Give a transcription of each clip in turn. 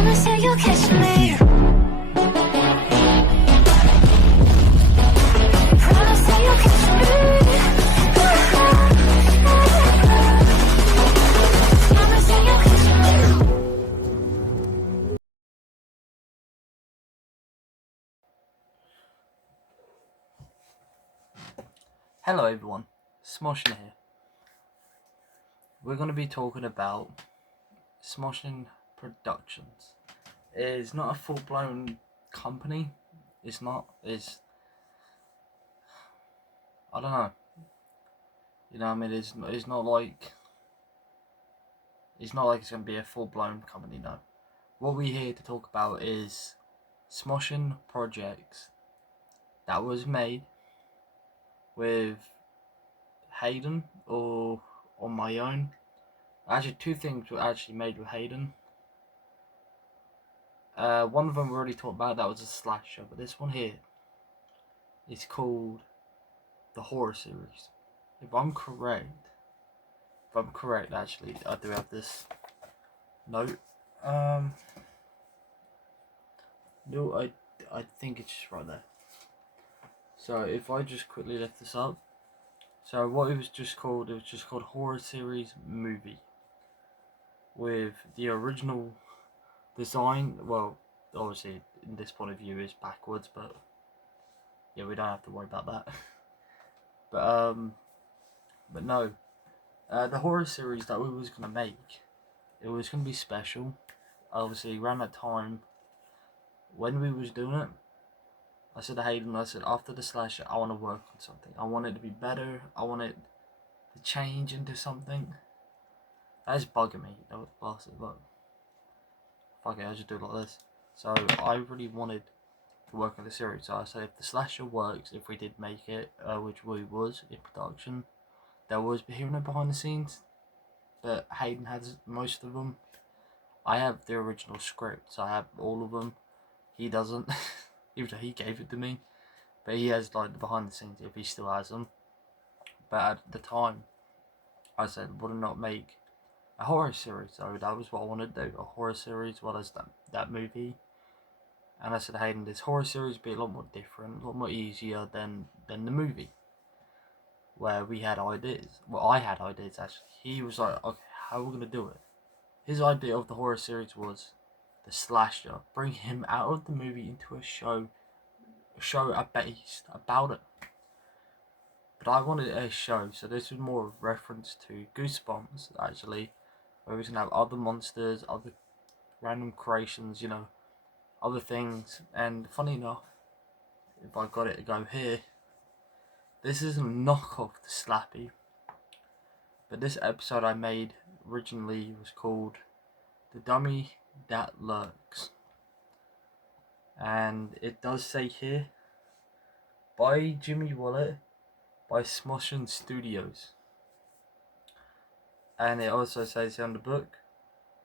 Promise that you'll catch me. Promise that you'll catch me. Promise that you'll catch me. Hello everyone, Smoshing here. We're going to be talking about Smoshing Productions. It's not a full-blown company. It's I don't know. You know what I mean? It's not like it's going to be a full-blown company, no. What we're here to talk about is Smoshing projects that was made with Hayden or on my own. Actually, two things were actually made with Hayden. One of them we already talked about, that was a slasher, but this one here is called the horror series. If I'm correct, actually, I do have this note. No, I think it's just right there. So if I just quickly lift this up, so what it was just called horror series movie, with the original design. Well, obviously in this point of view is backwards, but yeah, we don't have to worry about that. but no, the horror series that we was gonna make, it was gonna be special. Obviously, around that time when we was doing it, I said to Hayden, I said, after the slasher, I want to work on something. I want it to be better. I want it to change into something. That's bugging me. That was bastard. Look, fuck it, I just do it like this. So I really wanted to work on the series. So I said, if the slasher works, if we did make it, which we was in production, there was hearing it behind the scenes, but Hayden has most of them. I have the original scripts. I have all of them. He doesn't, even though he gave it to me. But he has like the behind the scenes if he still has them. But at the time, I said, would I not make a horror series? So that was what I wanted to do, a horror series, as well as that movie. And I said, Hayden, this horror series would be a lot more different, a lot more easier than the movie, where we had ideas. Well, I had ideas actually. He was like, okay, how are we gonna do it? His idea of the horror series was the slasher, bring him out of the movie into a show based about it. But I wanted a show, so this was more a reference to Goosebumps, actually, where we can have other monsters, other random creations, other things. And funny enough, if I got it to go here, this is a knockoff to Slappy. But this episode I made originally was called The Dummy That Lurks. And it does say here, by Jimmy Wallet, by Smoshing Studios. And it also says here on the book,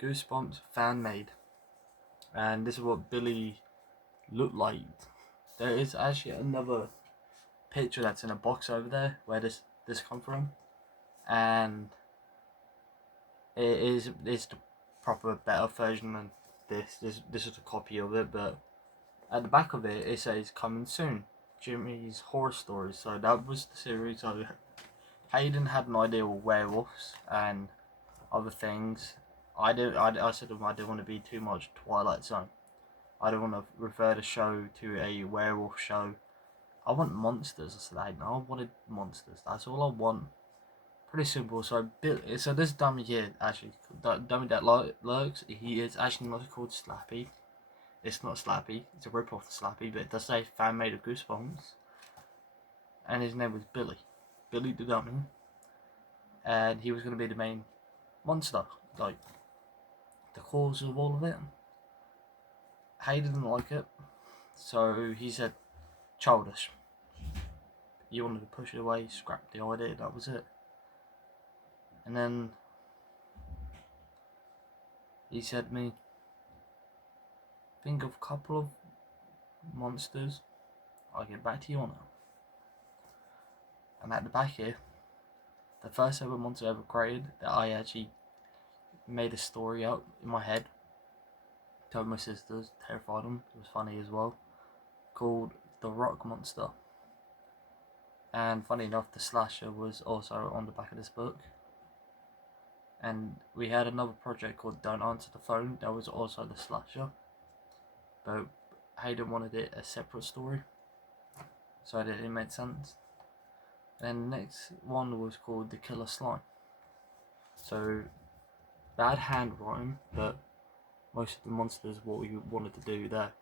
Goosebumps fan made. And this is what Billy looked like. There is actually another picture that's in a box over there where this come from, and it's the proper better version than this. This is a copy of it, but at the back of it says coming soon, Jimmy's Horror Stories. So that was the series. So Hayden had an idea of werewolves and other things. I said to him I didn't want to be too much Twilight Zone. I don't want to refer the show to a werewolf show. I want monsters. I said, Hayden, I wanted monsters. That's all I want. Pretty simple. So this dummy here, actually, dummy that lurks, he is actually not called Slappy. It's not Slappy. It's a rip off of Slappy, but it does say fan made of Goosebumps. And his name was Billy. Billy the dummy. And he was going to be the main monster, like the cause of all of it. Hayden didn't like it, so he said, childish. You wanted to push it away, scrap the idea, that was it. And then he said to me, think of a couple of monsters, I'll get back to you on it. And at the back here, the first ever monster I ever created, that I actually made a story up in my head, told my sisters, terrified them. It was funny as well. Called The Rock Monster. And funny enough, the slasher was also on the back of this book. And we had another project called Don't Answer the Phone. That was also the slasher. But Hayden wanted it a separate story. So it didn't make sense. And the next one was called The Killer Slime. So bad handwriting, but most of the monsters what we wanted to do there.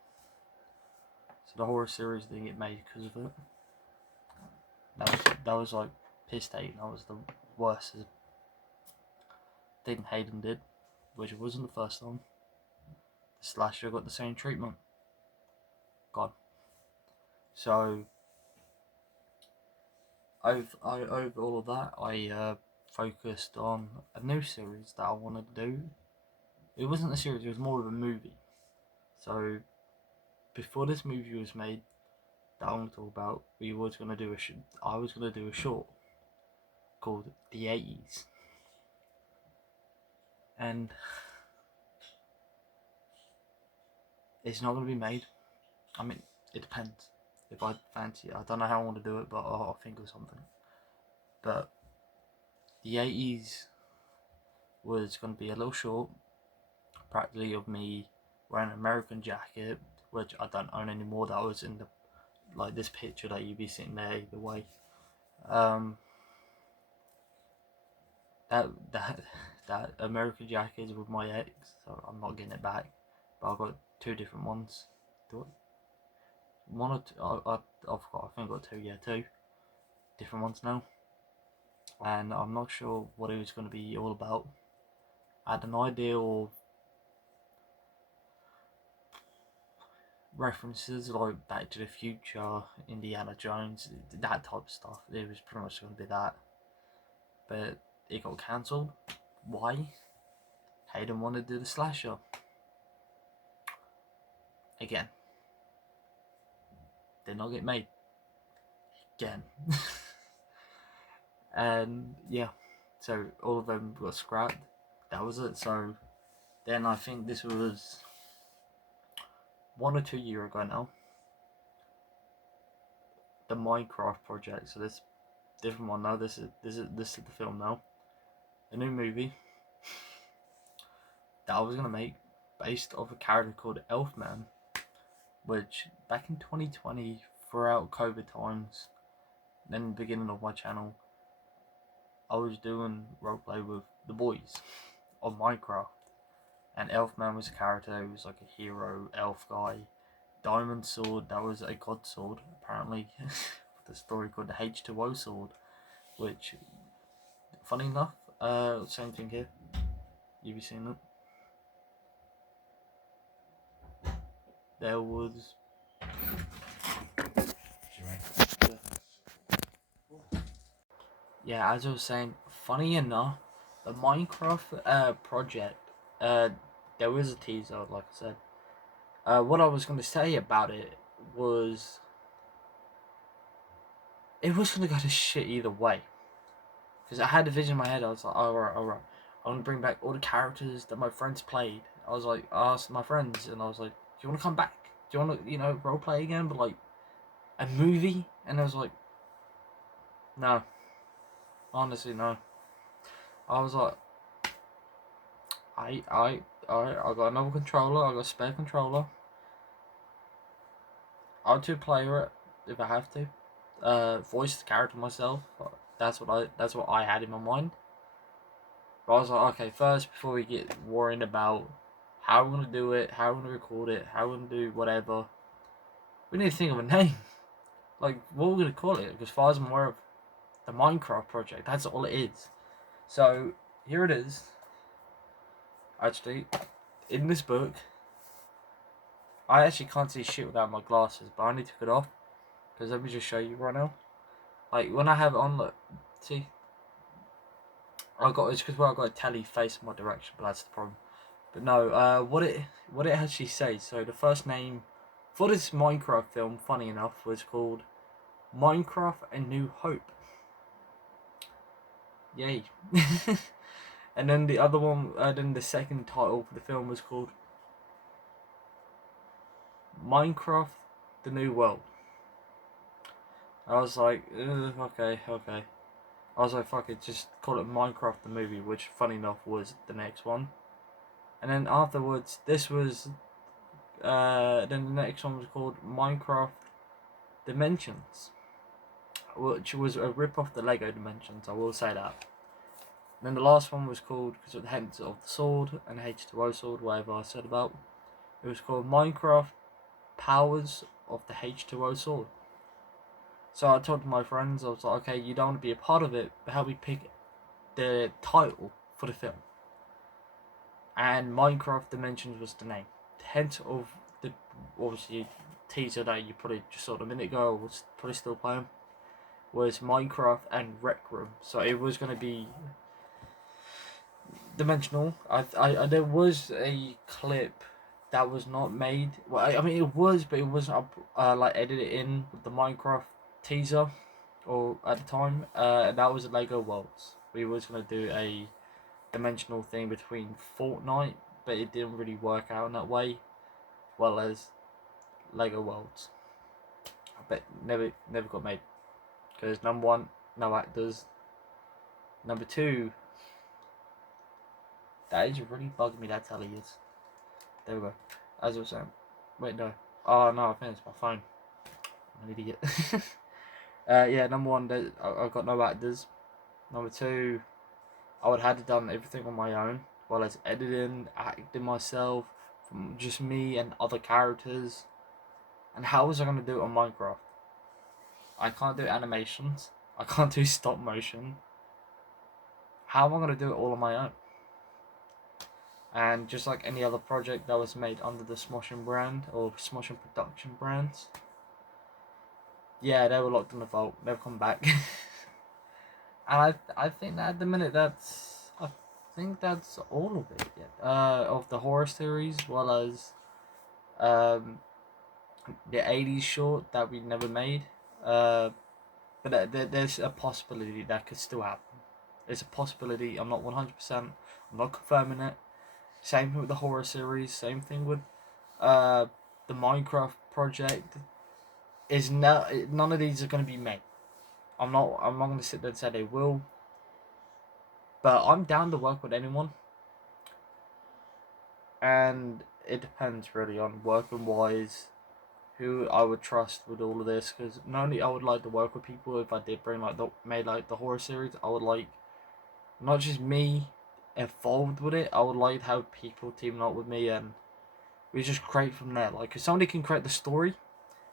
So the horror series didn't get made because of it. That was like piss take. That was the worst thing Hayden did, which it wasn't the first time. The slasher got the same treatment. God. So over all of that, I focused on a new series that I wanted to do. It wasn't a series; it was more of a movie. So before this movie was made, that I want to talk about, I was gonna do a short called The 80s, and it's not gonna be made. I mean, it depends if I fancy it. I don't know how I want to do it, but I'll think of something. But The 80s was gonna be a little short, practically of me wearing an American jacket, which I don't own anymore. That was in the this picture that you'd be sitting there either way. That that that American jacket is with my ex, so I'm not getting it back. But I've got two different ones. One or two, I forgot. I think I got two. Yeah, two different ones now, and I'm not sure what it was going to be all about. I had an idea of references like Back to the Future, Indiana Jones, that type of stuff. It was pretty much going to be that, but it got cancelled. Why? Hayden wanted to do the slasher again. Did not get made again. And yeah, so all of them got scrapped. That was it. So then I think this was 1 or 2 years ago now. The Minecraft project. So this different one now. This is the film now. A new movie that I was gonna make based off a character called Elfman, which back in 2020, throughout COVID times, then the beginning of my channel, I was doing roleplay with the boys on Minecraft, and Elfman was a character who was like a hero elf guy. Diamond sword, that was a god sword apparently. The story called the H2O sword, which, funny enough, same thing here. You've seen it. There was. Yeah, as I was saying, funny enough, the Minecraft project, there was a teaser, like I said. What I was going to say about it was it was going to go to shit either way. Because I had a vision in my head, I was like, alright. I'm going to bring back all the characters that my friends played. I was like, I asked my friends, and I was like, do you want to come back? Do you want to, roleplay again, but like a movie? And I was like, no. Honestly, no. I was like, I got another controller, I got a spare controller. I'll two-player it if I have to. Voice the character myself. That's what I had in my mind. But I was like, okay, first before we get worrying about how we're gonna do it, how we're gonna record it, how we're gonna do whatever, we need to think of a name. Like, what we're gonna call it? Because as far as I'm aware of, the Minecraft project. That's all it is. So here it is. Actually, in this book, I actually can't see shit without my glasses, but I need to took it off. Because let me just show you right now. Like, when I have it on, look, see? It's because I got a telly facing my direction, but that's the problem. But no, what it actually says. So the first name for this Minecraft film, funny enough, was called Minecraft: A New Hope. Yay! And then the other one, then the second title for the film was called Minecraft the New World. I was like, okay. I was like, fuck it, just call it Minecraft the movie, which, funny enough, was the next one. And then afterwards, this was, then the next one was called Minecraft Dimensions, which was a rip off the Lego Dimensions, I will say that. And then the last one was called, because of the Hence of the Sword and H2O Sword, whatever I said about, it was called Minecraft Powers of the H2O Sword. So I told my friends, I was like, okay, you don't want to be a part of it, but help me pick the title for the film. And Minecraft Dimensions was the name. Hence of the, obviously, teaser that you probably just saw a minute ago, or was probably still playing, was Minecraft and Rec Room. So it was going to be dimensional. There was a clip that was not made. Well, I mean it was, but it wasn't up, like edited in with the Minecraft teaser, or at the time. And that was Lego Worlds. We was gonna do a dimensional thing between Fortnite, but it didn't really work out in that way. Well as Lego Worlds, but never got made because number one, no actors. Number two, that is really bugging me. That's how he is. There we go. As I was saying. Wait, no. Oh, no, I think it's my phone. I'm an idiot. Yeah, number one, I got no actors. Number two, I would have had to done everything on my own. While as editing, acting myself, from just me and other characters. And how was I going to do it on Minecraft? I can't do animations. I can't do stop motion. How am I going to do it all on my own? And just like any other project that was made under the Smoshing brand or Smoshing production brands, yeah, they were locked in the vault. They've come back, and I think that at the minute I think that's all of it. Of the horror series, well as the '80s short that we never made. But there's a possibility that could still happen. There's a possibility. I'm not 100%. I'm not confirming it. Same thing with the horror series. Same thing with the Minecraft project. None of these are going to be made. I'm not going to sit there and say they will. But I'm down to work with anyone. And it depends really on working wise, who I would trust with all of this. Because not only I would like to work with people if I did bring like the horror series, I would like not just me involved with it. I would like to have people teaming up with me, and we just create from there. Like if somebody can create the story,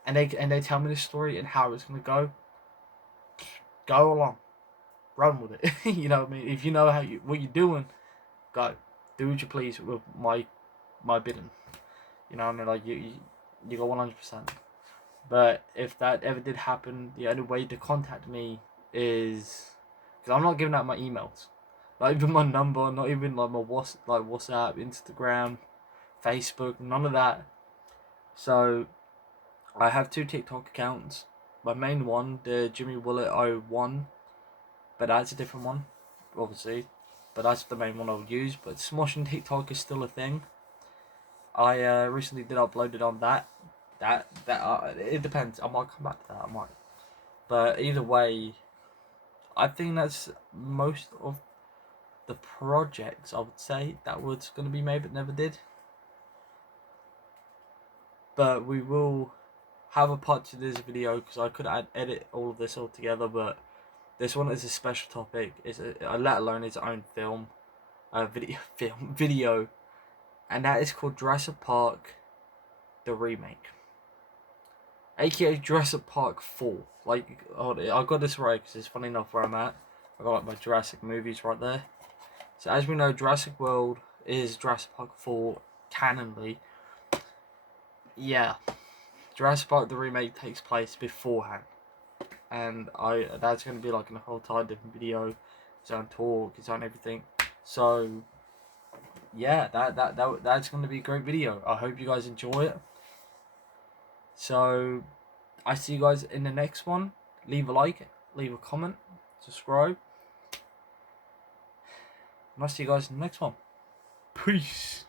and they tell me the story and how it's gonna go along, run with it. You know what I mean? If you know what you're doing, go do what you please with my bidding. You know what I mean? Like you go 100%. But if that ever did happen, the only way to contact me is because I'm not giving out my emails. Not even my number, not even like my WhatsApp, Instagram, Facebook, none of that. So I have 2 TikTok accounts. My main one, the Jimmy Willett 01, but that's a different one, obviously. But that's the main one I'll use. But Smoshing TikTok is still a thing. I recently did upload it on that. It depends. I might come back to that. I might. But either way, I think that's most of the projects I would say that was going to be made but never did. But we will have a part to this video because I could edit all of this all together, but this one is a special topic. It's let alone its own video, and that is called Jurassic Park, the remake, aka Jurassic Park 4. Like, I got this right because it's funny enough where I'm at. I got like my Jurassic movies right there. So as we know, Jurassic World is Jurassic Park 4 canonly. Yeah, Jurassic Park the remake takes place beforehand, and that's gonna be like a whole entire different video, its own talk, its own everything. So yeah, that's gonna be a great video. I hope you guys enjoy it. So I see you guys in the next one. Leave a like, leave a comment, subscribe. And I'll see you guys in the next one. Peace.